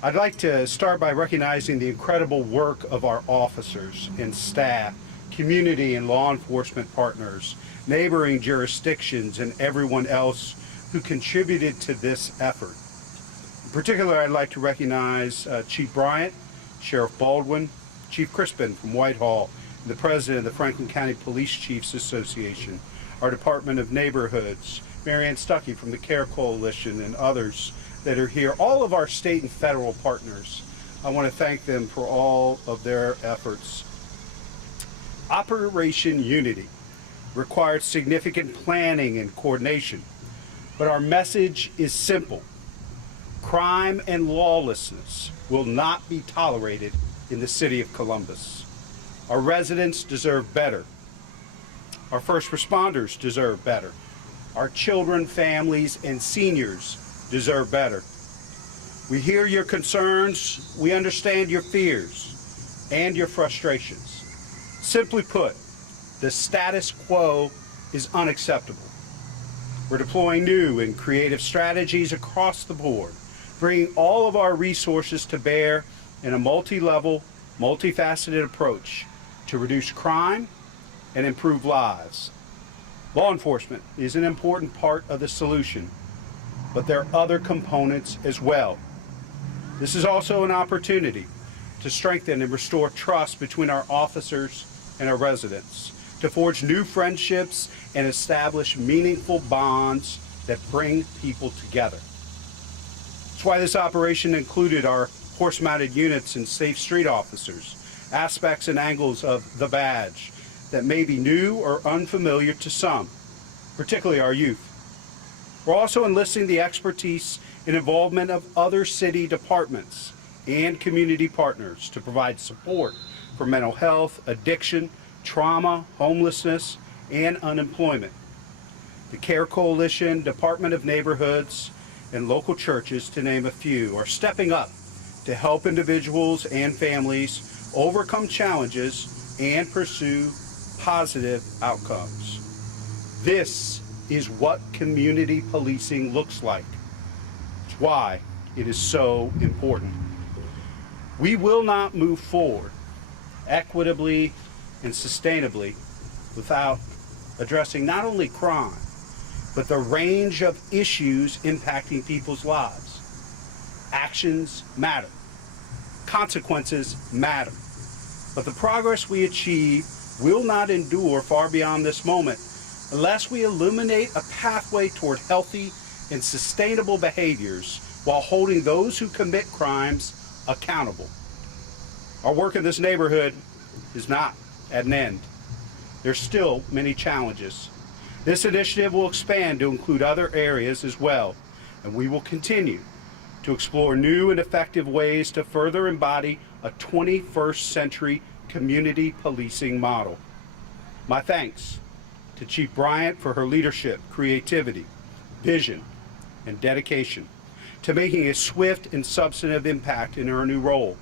I'd like to start by recognizing the incredible work of our officers and staff, community and law enforcement partners, neighboring jurisdictions, and everyone else who contributed to this effort. In particular, I'd like to recognize Chief Bryant, Sheriff Baldwin, Chief Crispin from Whitehall, and the President of the Franklin County Police Chiefs Association, our Department of Neighborhoods, Marianne Stuckey from the CARE Coalition, and others that are here, all of our state and federal partners. I want to thank them for all of their efforts. Operation Unity required significant planning and coordination, but our message is simple. Crime and lawlessness will not be tolerated in the city of Columbus. Our residents deserve better. Our first responders deserve better. Our children, families, and seniors deserve better. We hear your concerns, we understand your fears and your frustrations. Simply put, the status quo is unacceptable. We're deploying new and creative strategies across the board, bringing all of our resources to bear in a multi-level, multifaceted approach to reduce crime and improve lives. Law enforcement is an important part of the solution, but there are other components as well. This is also an opportunity to strengthen and restore trust between our officers and our residents, to forge new friendships and establish meaningful bonds that bring people together. That's why this operation included our horse-mounted units and safe street officers, aspects and angles of the badge that may be new or unfamiliar to some, particularly our youth. We're also enlisting the expertise and involvement of other city departments and community partners to provide support for mental health, addiction, trauma, homelessness, and unemployment. The CARE Coalition, Department of Neighborhoods, and local churches, to name a few, are stepping up to help individuals and families overcome challenges and pursue positive outcomes. This is what community policing looks like. It's why it is so important. We will not move forward equitably and sustainably without addressing not only crime, but the range of issues impacting people's lives. Actions matter. Consequences matter. But the progress we achieve will not endure far beyond this moment unless we illuminate a pathway toward healthy and sustainable behaviors while holding those who commit crimes accountable. Our work in this neighborhood is not at an end. There's still many challenges. This initiative will expand to include other areas as well, and we will continue to explore new and effective ways to further embody a 21st century community policing model. My thanks to Chief Bryant for her leadership, creativity, vision, and dedication to making a swift and substantive impact in her new role.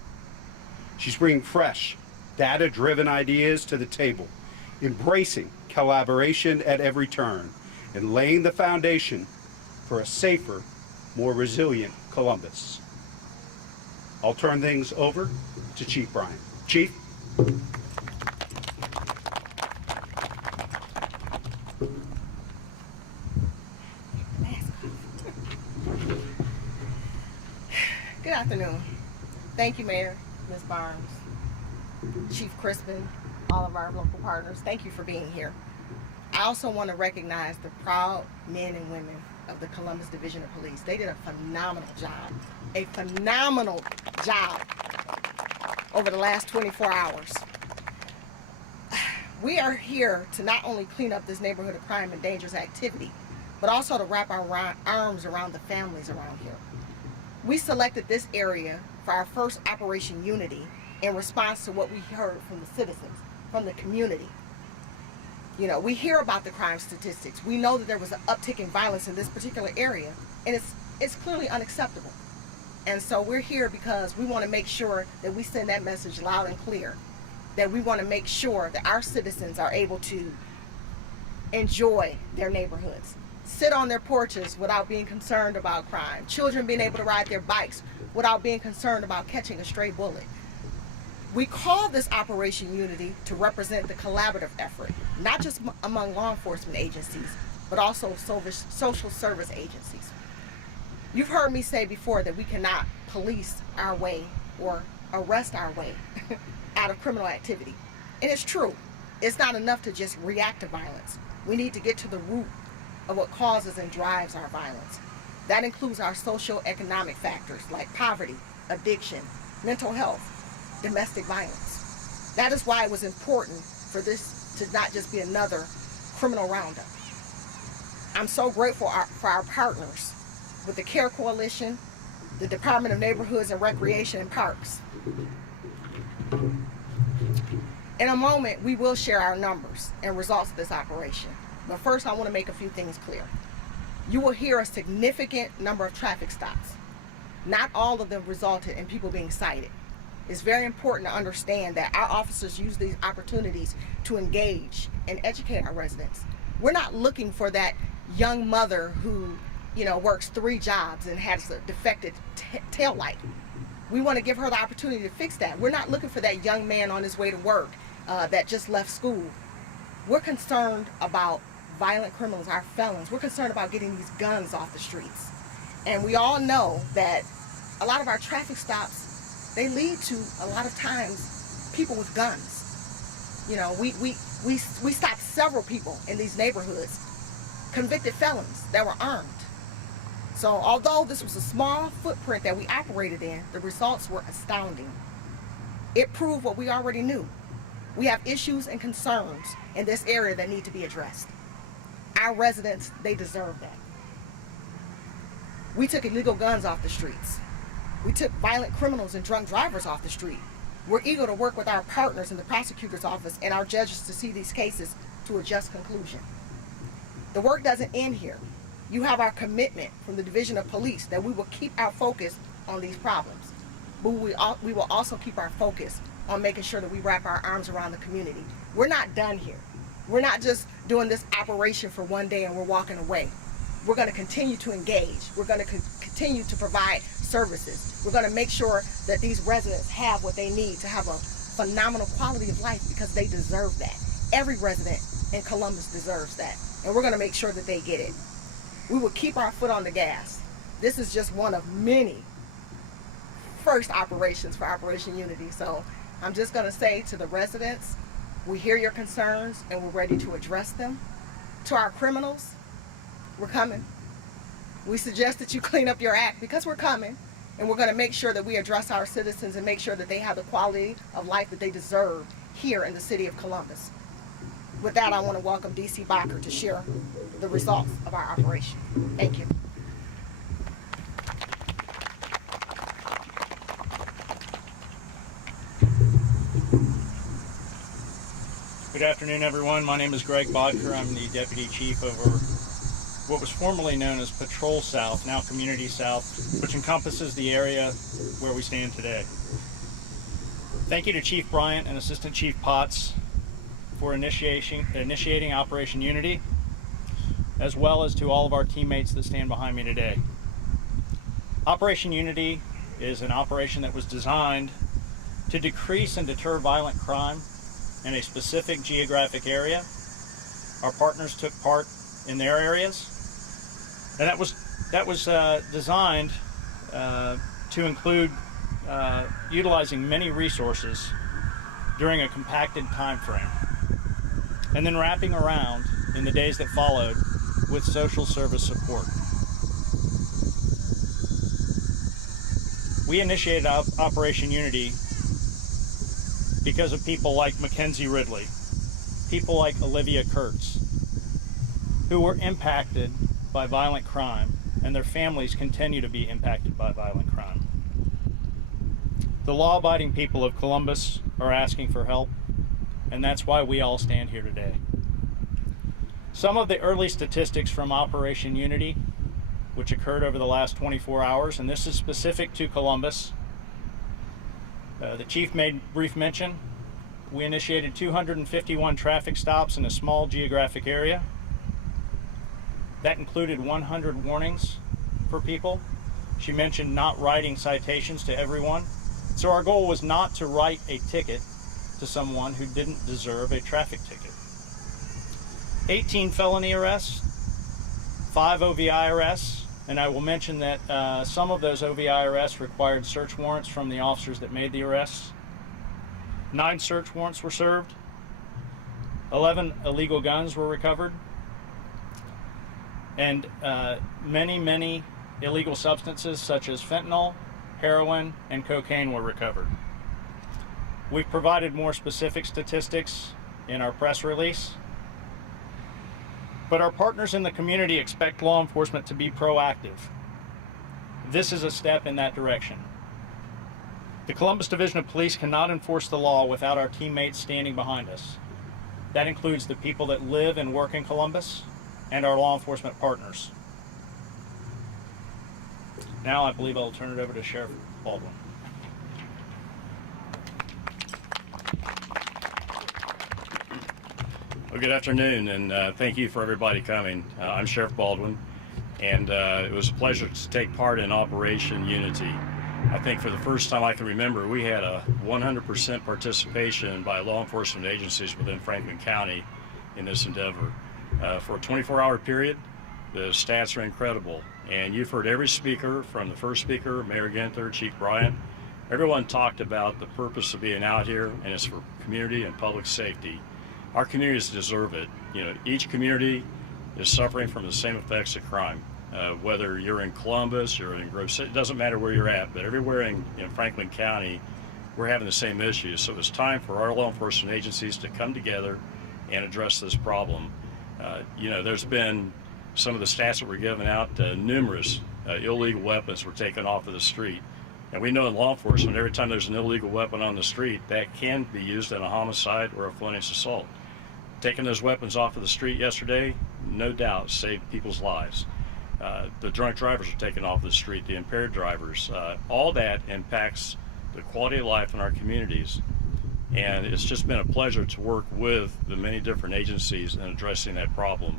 She's bringing fresh, data-driven ideas to the table, embracing collaboration at every turn, and laying the foundation for a safer, more resilient Columbus. I'll turn things over to Chief Bryant. Chief? Good afternoon. Thank you, Mayor, Ms. Barnes, Chief Crispin, all of our local partners. Thank you for being here. I also want to recognize the proud men and women of the Columbus Division of Police. They did a phenomenal job over the last 24 hours. We are here to not only clean up this neighborhood of crime and dangerous activity, but also to wrap our arms around the families around here. We selected this area for our first Operation Unity in response to what we heard from the citizens, from the community. You know, we hear about the crime statistics. We know that there was an uptick in violence in this particular area, and it's clearly unacceptable. And so we're here because we want to make sure that we send that message loud and clear, that we want to make sure that our citizens are able to enjoy their neighborhoods, sit on their porches without being concerned about crime, children being able to ride their bikes without being concerned about catching a stray bullet. We call this Operation Unity to represent the collaborative effort, not just among law enforcement agencies, but also social service agencies. You've heard me say before that we cannot police our way or arrest our way out of criminal activity. And it's true. It's not enough to just react to violence. We need to get to the root of what causes and drives our violence. That includes our socio-economic factors like poverty, addiction, mental health, domestic violence. That is why it was important for this to not just be another criminal roundup. I'm so grateful for our partners with the CARE Coalition, the Department of Neighborhoods and Recreation and Parks. In a moment, we will share our numbers and results of this operation. But first, I want to make a few things clear. You will hear a significant number of traffic stops. Not all of them resulted in people being cited. It's very important to understand that our officers use these opportunities to engage and educate our residents. We're not looking for that young mother who, works 3 jobs and has a defective tail light. We want to give her the opportunity to fix that. We're not looking for that young man on his way to work that just left school. We're concerned about violent criminals, our felons. We're concerned about getting these guns off the streets. And we all know that a lot of our traffic stops, they lead to a lot of times people with guns. We stopped several people in these neighborhoods, convicted felons that were armed. So although this was a small footprint that we operated in, the results were astounding. It proved what we already knew. We have issues and concerns in this area that need to be addressed. Our residents, they deserve that. We took illegal guns off the streets. We took violent criminals and drunk drivers off the street. We're eager to work with our partners in the prosecutor's office and our judges to see these cases to a just conclusion. The work doesn't end here. You have our commitment from the Division of Police that we will keep our focus on these problems. But we will also keep our focus on making sure that we wrap our arms around the community. We're not done here. We're not just doing this operation for one day and we're walking away. We're going to continue to engage. We're going to continue to provide services. We're going to make sure that these residents have what they need to have a phenomenal quality of life because they deserve that. Every resident in Columbus deserves that. And we're going to make sure that they get it. We will keep our foot on the gas. This is just one of many first operations for Operation Unity. So I'm just going to say to the residents, we hear your concerns and we're ready to address them. To our criminals, we're coming. We suggest that you clean up your act because we're coming, and we're going to make sure that we address our citizens and make sure that they have the quality of life that they deserve here in the city of Columbus. With that, I want to welcome DC Bogner to share the results of our operation. Thank you. Good afternoon, everyone. My name is Greg Bogner. I'm the Deputy Chief over what was formerly known as Patrol South, now Community South, which encompasses the area where we stand today. Thank you to Chief Bryant and Assistant Chief Potts for initiating Operation Unity, as well as to all of our teammates that stand behind me today. Operation Unity is an operation that was designed to decrease and deter violent crime in a specific geographic area. Our partners took part in their areas, and that was designed to include utilizing many resources during a compacted time frame, and then wrapping around in the days that followed with social service support. We initiated Operation Unity because of people like Mackenzie Ridley, people like Olivia Kurtz, who were impacted by violent crime, and their families continue to be impacted by violent crime. The law-abiding people of Columbus are asking for help, and that's why we all stand here today. Some of the early statistics from Operation Unity, which occurred over the last 24 hours, and this is specific to Columbus. The chief made brief mention. We initiated 251 traffic stops in a small geographic area. That included 100 warnings for people. She mentioned not writing citations to everyone. So our goal was not to write a ticket to someone who didn't deserve a traffic ticket. 18 felony arrests, 5 OVI arrests, and I will mention that some of those OVI arrests required search warrants from the officers that made the arrests. 9 search warrants were served. 11 illegal guns were recovered. And many illegal substances such as fentanyl, heroin, and cocaine were recovered. We've provided more specific statistics in our press release. But our partners in the community expect law enforcement to be proactive. This is a step in that direction. The Columbus Division of Police cannot enforce the law without our teammates standing behind us. That includes the people that live and work in Columbus and our law enforcement partners. Now I believe I'll turn it over to Sheriff Baldwin. Well, good afternoon, and thank you for everybody coming. I'm Sheriff Baldwin, and it was a pleasure to take part in Operation Unity. I think for the first time I can remember, we had a 100% participation by law enforcement agencies within Franklin County in this endeavor. For a 24-hour period, the stats are incredible, and you've heard every speaker, from the first speaker, Mayor Ginther, Chief Bryant. Everyone talked about the purpose of being out here, and it's for community and public safety. Our communities deserve it. You know, each community is suffering from the same effects of crime. Whether you're in Columbus, you're in Grove City, it doesn't matter where you're at, but everywhere in Franklin County, we're having the same issues. So it's time for our law enforcement agencies to come together and address this problem. You know, there's been some of the stats that were given out, numerous illegal weapons were taken off of the street. And we know in law enforcement, every time there's an illegal weapon on the street, that can be used in a homicide or a felonious assault. Taking those weapons off of the street yesterday, no doubt, saved people's lives. The drunk drivers are taken off the street, the impaired drivers. All that impacts the quality of life in our communities. And it's just been a pleasure to work with the many different agencies in addressing that problem.